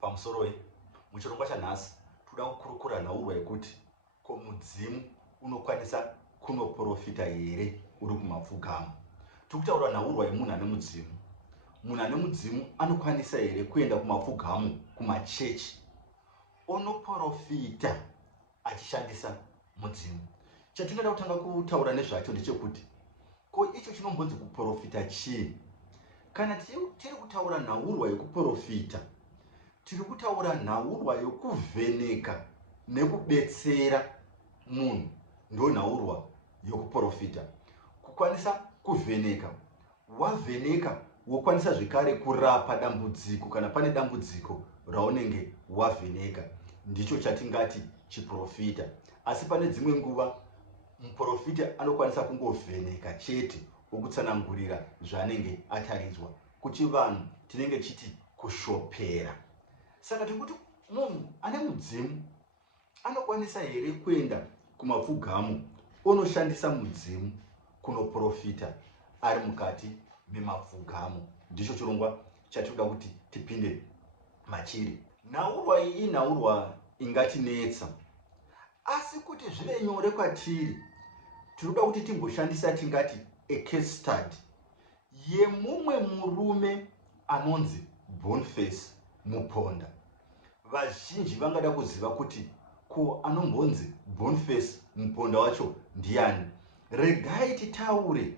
pamusoro muchirongwa chanhasi toda kukurukura nhaurwa yekuti ko mudzimu unokwanisa kunoprofita here uri kumapfugamo. Tikutaura nhaurwa yemunhu ane mudzimu. Munhu ane mudzimu anokwanisa here kuenda kumapfugamo, kumachechi, onoprofita achishandisa mudzimu. Chatingada kutanga kutaura nezvacho ndechekuti ko icho chinombonzi kuprofita chii? Kana tiri kutaura nhaurwa yekuprofita, tiri kutaura nhaurwa yokuvheneka nekubetsera munhu, ndo nhaurwa yokuprofita. Kukwanisa kuvheneka, wavheneka wokwanisa zvekare kurapa dambudziko kana pane dambudziko raunenge wavheneka, ndicho chatingati chiprofita. Asi pane dzimwe nguva muprofita anokwanisa kungovheneka chete okutsanangurira zvaanenge ataridzwa. Kuchivanhu tinenge chiti kushopera. Saka tikuti munhu ane mudzimu anokwanisa here kuenda kumapfugamo onoshandisa mudzimu kunoprofita ari mukati memapfugamo. Ndicho chirongwa chatinoda kuti tipinde machiri. Nhaurwa iyi inhaurwa ingatinetsa, asi kuti zvive nyore kwatiri, tinoda kuti timboshandisa tingati case study yemumwe murume anonzi Boniface Muponda. Vazhinji vangada kuziva kuti ko anombonzi Boniface Muponda wacho ndiani. Regai titaure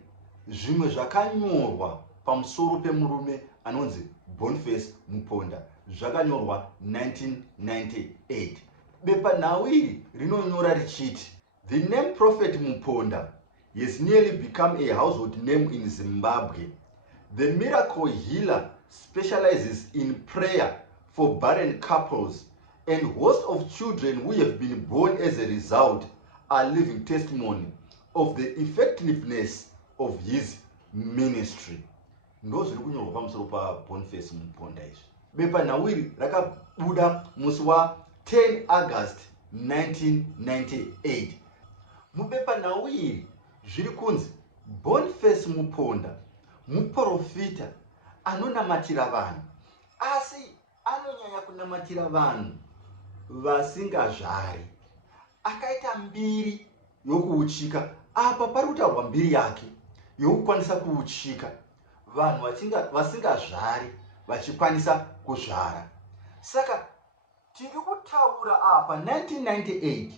zvimwe zvakanyorwa pamusoro pemurume anonzi Boniface Muponda. Zvakanyorwa 1998. Bepanhau iri rinonyora richiti, the name Prophet Muponda has nearly become a household name in Zimbabwe. The miracle healer specializes in prayer for barren couples, and hosts of children who have been born as a result are living testimony of the effectiveness of his ministry. Ndo zviri kunyorwa pamusoro paBoniface Muponda izvi. Bepanhau iri rakabuda musi wa 10 August 1998. Mubepanhau iri zviri kunzi Boniface Muponda muprofita anonamatira vanhu, asi anonyanya kunamatira vanhu vasingazvari. Akaita mbiri yokuuchika. Apa pari kutaurwa mbiri yake yokukwanisa kuuchika, vanhu vasingazvari vachikwanisa kuzvara. Saka tiri kutaura apa 1998,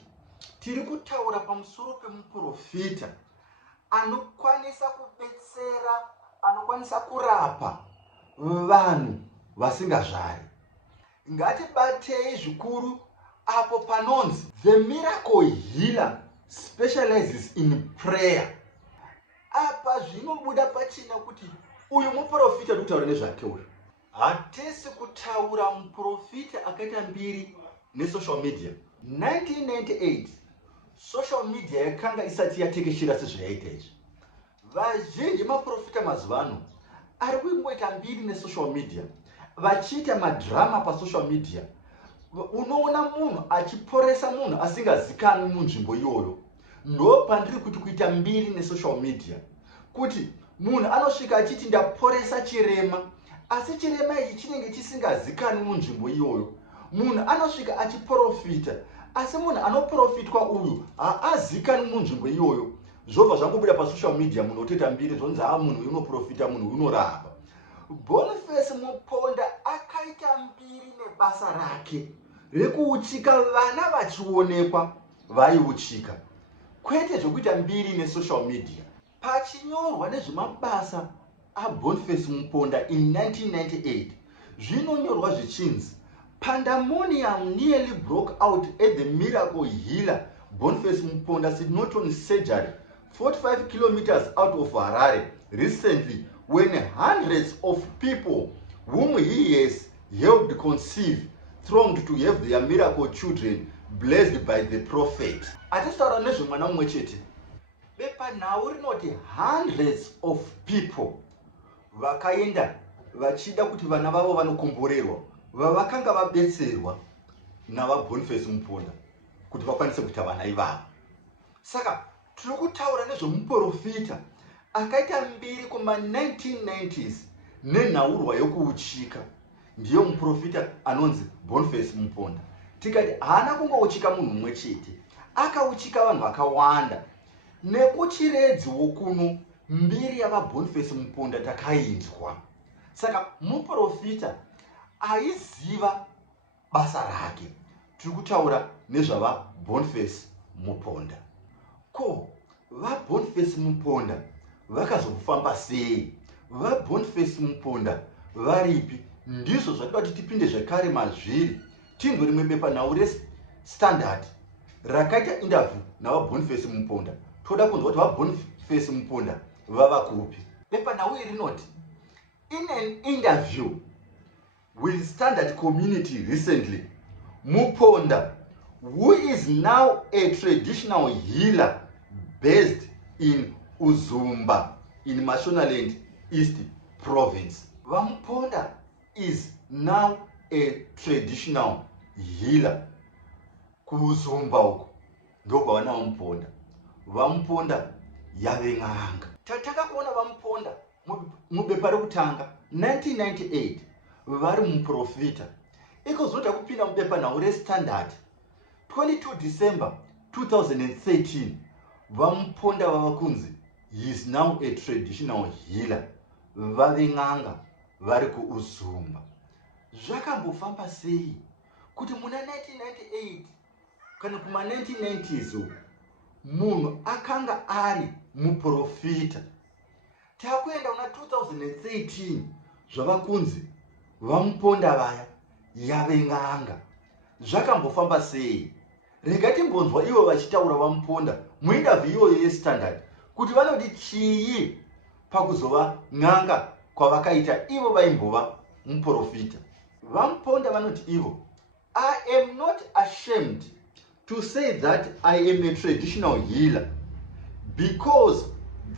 tiri kutaura pamusoro pemuprofita anokwanisa kubetsera, anokwanisa kurapa vanhu vasingazvari. Ngatibatei zvikuru apo panonzi the miracle healer specializes in prayer. Apa zvinobuda pachina kuti uyu muprofita kutaura nezvake uyu. Hatisi kutaura muprofita akaita mbiri nesocial media. 1998 social media yakanga isati yatekeshera sezvayaita izvi. Vazhinji maprofita mazuvano ari kungoita mbiri nesocial media, vachiita madrama pasocial media. Unoona munhu achiporesa munhu asingazikanwi munzvimbo iyoyo. Ndo pandiri kuti kuita mbiri nesocial media, kuti munhu anosvika achiti ndaporesa chirema, asi chirema ichi chinenge chisingazikanwi munzvimbo iyoyo. Munhu anosvika achiprofita, asi munhu anoprofitwa uyu haazikanwi munzvimbo iyoyo. Zvobva zvangobuda pasocial media, munhu otoita mbiri zvonzi munhu unoprofita, munhu unorapa. Boniface Muponda akaita mbiri nebasa rake rekuuchika vana vachionekwa vaiuchika, kwete zvokuita mbiri nesocial media. Pachinyorwa nezvemabasa aBoniface Muponda in 1998, zvinonyorwa zvichinzi pandemonium nearly broke out at the miracle healer Boniface Muponda Signoton surgery 45 kilometers out of Harare recently, when hundreds of people whom he has helped conceive thronged to have their miracle children blessed by the prophet. Atisaura nezvemwana mumwe chete. Bepanhau rinoti hundreds of people vakaenda vachida kuti vana vavo vanokomborerwa, vavakanga vabetserwa navaBoniface Muponda kuti vakwanise kuita vana ivavo. Saka tiri kutaura nezvemuprofita akaita mbiri kuma 1990s nenhaurwa yokuuchika. ndiye muprofita anonzi Boniface Muponda. Tikati haana kungouchika munhu mumwe chete, akauchika vanhu vakawanda. Nekuchiredzi wokuno mbiri yavaBoniface Muponda takainzwa. Saka muprofita aiziva basa rake. Tiri kutaura nezvavaBoniface Muponda. Ko vaBoniface Muponda vakazofamba sei? VaBoniface Muponda varipi? Ndizvo zvatoda kuti tipinde zvakare mazviri tindwe rimwe bepanhau reStandard rakaita interview navaBoniface Muponda. Toda kunzwa kuti vaBoniface Muponda vava kupi. Bepanhau iri rinoti, in an interview with Standard Community recently, Muponda, who is now a traditional healer based in Uzumba in Mashonaland East Province. Vamuponda is now a traditional healer. Kuzumba uko ndokwa wana Vamuponda. Vamuponda yave n'anga. Tatakakuona Vamuponda mubepa rekutanga 1998 vari muprofita. Ikozota kupinda mubepa nhau reStandard 22 December 2013 Vamuponda vava kunzi he is now a traditional healer. Vave n'anga vari kuUzumba. Zvakambofamba sei kuti muna 1998 kana kuma 1990s uko munhu akanga ari muprofita? Takuenda kuna 2013 zvava kunzi Vamuponda vaya yave n'anga. Zvakambofamba sei? Rega timbonzwa ivo vachitaura Vamuponda muinterview iyoyo yeStandard kuti vanoti chii pakuzova n'anga kwavakaita ivo vaimbova muprofita. Vamuponda vanoti ivo, I am not ashamed to say that I am a traditional healer because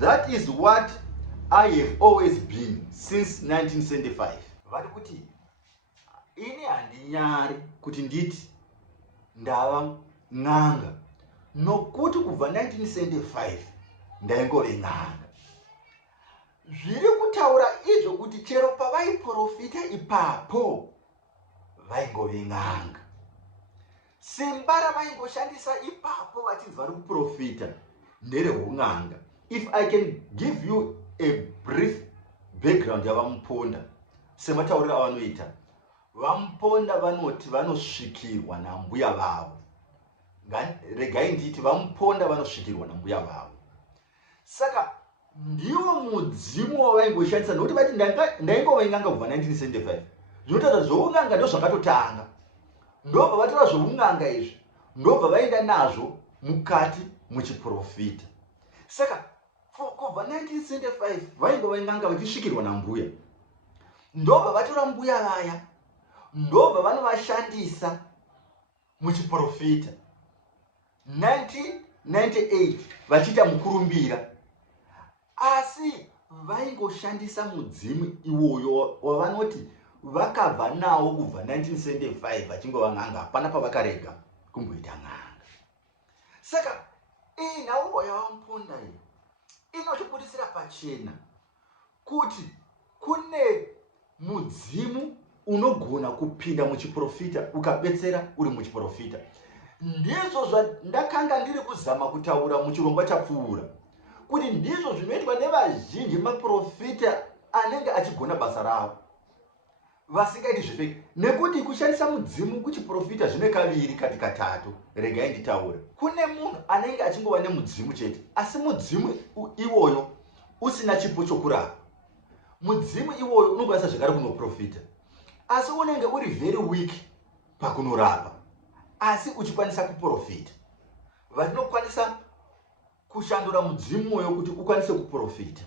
that is what I have always been since 1975. Vari kuti ini handinyari kuti nditi ndava n'anga nokuti kubva 1975 ndaingove n'anga. Zviri kutaura izvo kuti chero pavaiprofita ipapo vaingove n'anga. Simba ravaingoshandisa ipapo vachinzi vari kuprofita ndereun'anga. If I can give you a brief background yavamuponda sematauriro avanoita, Vamuponda vanoti vanosvikirwa nambuya vavo. Regai nditi Vamuponda vanosvikirwa nambuya vavo. Saka ndiwo mudzimu wavaingoshandisa nokuti vati ndaingove n'anga kubva 1975. Zvinotaura zvoun'anga ndo zvakatotanga. Ndobva vatora zvoun'anga izvi ndobva vaenda nazvo mukati muchiprofita. Saka kubva 1975 vaingova n'anga vachisvikirwa nambuya. Ndobva vatora mbuya vaya ndobva vanovashandisa muchiprofita. 1998 vachiita mukurumbira, asi vaingoshandisa mudzimu iwoyo wavanoti vakabva nawo kubva 1975 vachingova n'anga. Hapana pavakarega kumboita n'anga. Saka iyi nhaurwa yavamuponda iyi inotibudisira pachena kuti kune mudzimu unogona kupinda muchiprofita ukabetsera uri muchiprofita. Ndizvo zvandakanga ndiri kuzama kutaura muchirongwa chapfuura kuti ndizvo zvinoitwa nevazhinji maprofita anenge achigona basa ravo vasingaiti zvepeki. Nekuti kushandisa mudzimu kuchiprofita zvine kaviri kati katatu. Regai nditaure. Kune munhu anenge achingova nemudzimu chete, asi mudzimu iwoyo usina chipo chokurapa. Mudzimu iwoyo unokwanisa zvakare kunoprofita, asi unenge uri very weak pakunorapa, asi uchikwanisa kuprofita. Vanokwanisa kushandura mudzimu uyo kuti ukwanise kuprofita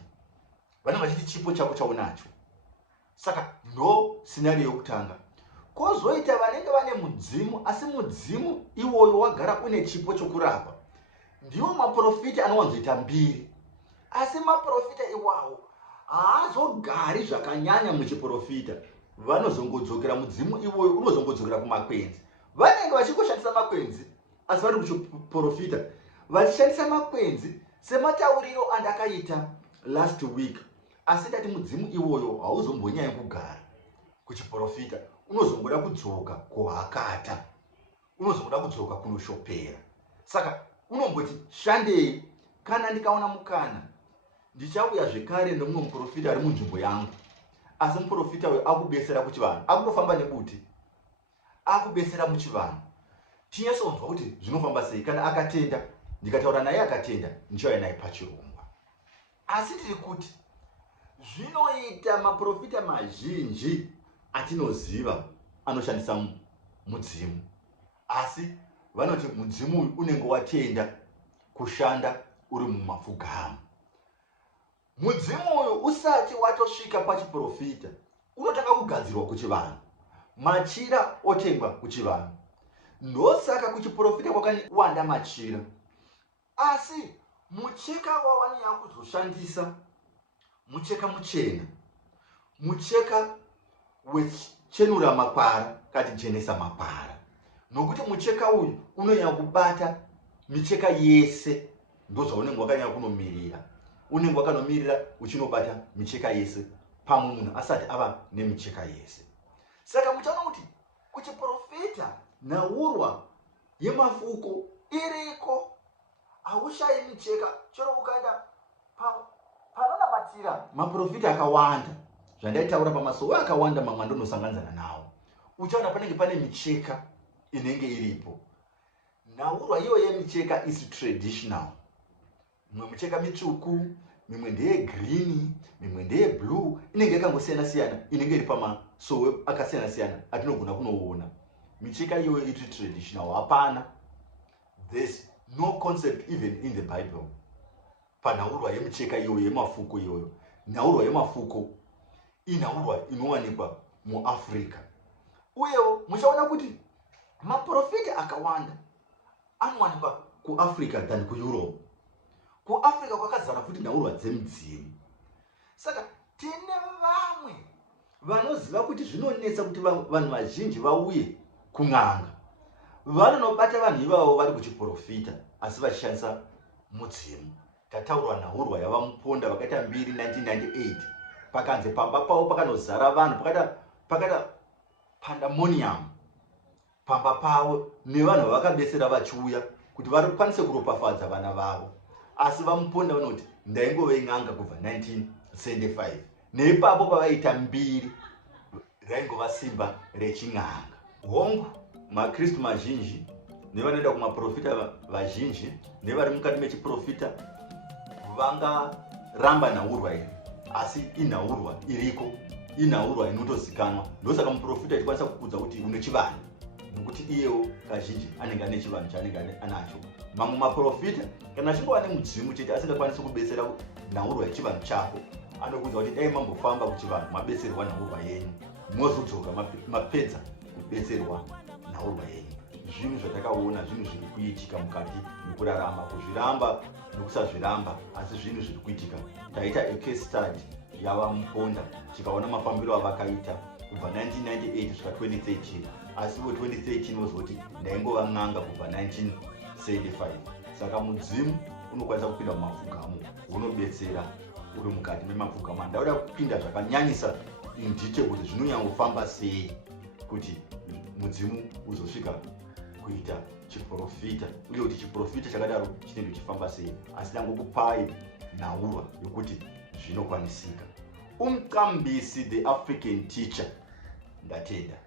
vanenge vachiti chipo chako chaunacho. Saka ndo scenario yokutanga. Kozoita vanenge vane mudzimu asi mudzimu iwoyo wagara une chipo chokurapa, ndiwo maprofita anowanzoita mbiri. Asi maprofita iwawo haazogari zvakanyanya muchiprofita. Vanozongodzokera mudzimu iwoyo unozongodzokera kumakwenzi. Vanenge vachingoshandisa makwenzi asi vari kuchiprofita vachishandisa makwenzi sematauriro andakaita last week. Asi ndati mudzimu iwoyo hauzombonyanya kugara kuchiprofita unozongoda kudzoka kuhakata, unozongoda kudzoka kunoshopera. Saka unomboti shandei, kana ndikaona mukana ndichauya zvekare nemumwe muprofita ari munzvimbo yangu, asi muprofita uyu akubetsera kuchivanhu, akutofamba nebuti, akubetsera muchivanhu. Tinyasonzwa kuti zvinofamba sei. Kana akatenda, ndikataura naye akatenda, ndichauya naye pachirongwa. Asi tiri kuti zvinoita maprofita mazhinji atinoziva anoshandisa mudzimu, asi vanoti mudzimu uyu unenge watenda kushanda uri mumapfugamu. Mudzimu uyu usati watosvika pachiprofita, unotanga kugadzirwa kuchivanhu, machira otengwa kuchivanhu. Ndosaka kuchiprofita kwakawanda machira, asi mucheka wavanonyanya kuzoshandisa mucheka muchena, mucheka wechenura makwara, katijenesa makwara, nokuti mucheka uyu unonyanya kubata micheka yese. Ndozvaunenge wakanyanya kunomirira, unenge wakanomirira uchinobata micheka yese pamwe munhu asati ava nemicheka yese. Saka muchaona kuti kuchiprofita nhaurwa yemafuko iriko, haushayi micheka. Chero ukaenda panonamatira maprofita akawanda, zvandaitaura pamasowe akawanda mamwe andonosanganzana nawo, uchaona panenge pane micheka inenge iripo. Nhaurwa iyo yemicheka is traditional. Mimwe micheka mitsvuku, mimwe ndeye green, mimwe ndeye blue, inenge yakangosiyana siyana, inenge iri pamasowe akasiyana siyana atinogona kunoona. Micheka iyoyo iri traditional, hapana. There's no concept even in the Bible panhaurwa yemicheka iyoyo yemafuko iyoyo. Nhaurwa yemafuko inhaurwa inowanikwa muAfrica. Uyewo muchaona kuti maprofita akawanda anowanikwa kuAfrica than kuEurope. KuAfrica kwakazara futi nhaurwa dzemudzimu. Saka tine vamwe vanoziva kuti zvinonetsa kuti vanhu vazhinji vauye kun'anga, vanonobata vanhu ivavo vari kuchiprofita asi vachishandisa mudzimu. Tataurwa nhaurwa yavamuponda vakaita 1998, pakanzi pamba pavo pakanozara vanhu, pakata pandemonium pamba pavo, nevanhu vakabetsera vachiuya kuti vakwanise kuropafadza vana vavo. Asi vamuponda vanoti ndaingove n'anga kubva 1975, neipapo pavaita mbiri raingova simba rechin'anga. Hongu makristu mazhinji nevanoenda kumaprofita vazhinji nevari mukati mechiprofita vangaramba nhaurwa iri, asi inhaurwa iriko, inhaurwa inotozikanwa. Ndosaka muprofita achikwanisa kukudza kuti une chivanhu, nokuti iyewo kazhinji anenge ane chivanhu chaanenge anacho. Mamwe maprofita kana achingova nemudzimu chete asingakwanisi kubetsera nhaurwa yechivanhu chako, anokudza kuti dai mambofamba kuchivanhu mabetserwa nhaurwa yenyu, mozodzoka mapedza kubetserwa nhaurwa yenyu. Zvinhu zvatakaona, zvinhu zviri kuitika mukati mekurarama, kuzviramba nokusazviramba, asi zvinhu zviri kuitika. Taita case study yavamuponda, tikaona mafambiro avakaita kubva 1998 kusvika 2013, asi vo 2013 vozoti ndaingova n'anga kubva 1975. Saka mudzimu unokwanisa kupinda mumapfugamu, unobetsera uri mukati memapfugamu. Ndauda kupinda zvakanyanyisa in detail kuti zvinonyangofamba sei kuti mudzimu uzosvika kuita chiprofita, uye kuti chiprofita chakadaro chinenge chifamba sei, asi ndangokupai nhaurwa yokuti zvinokwanisika. Umqambisi the African teacher, ndatenda.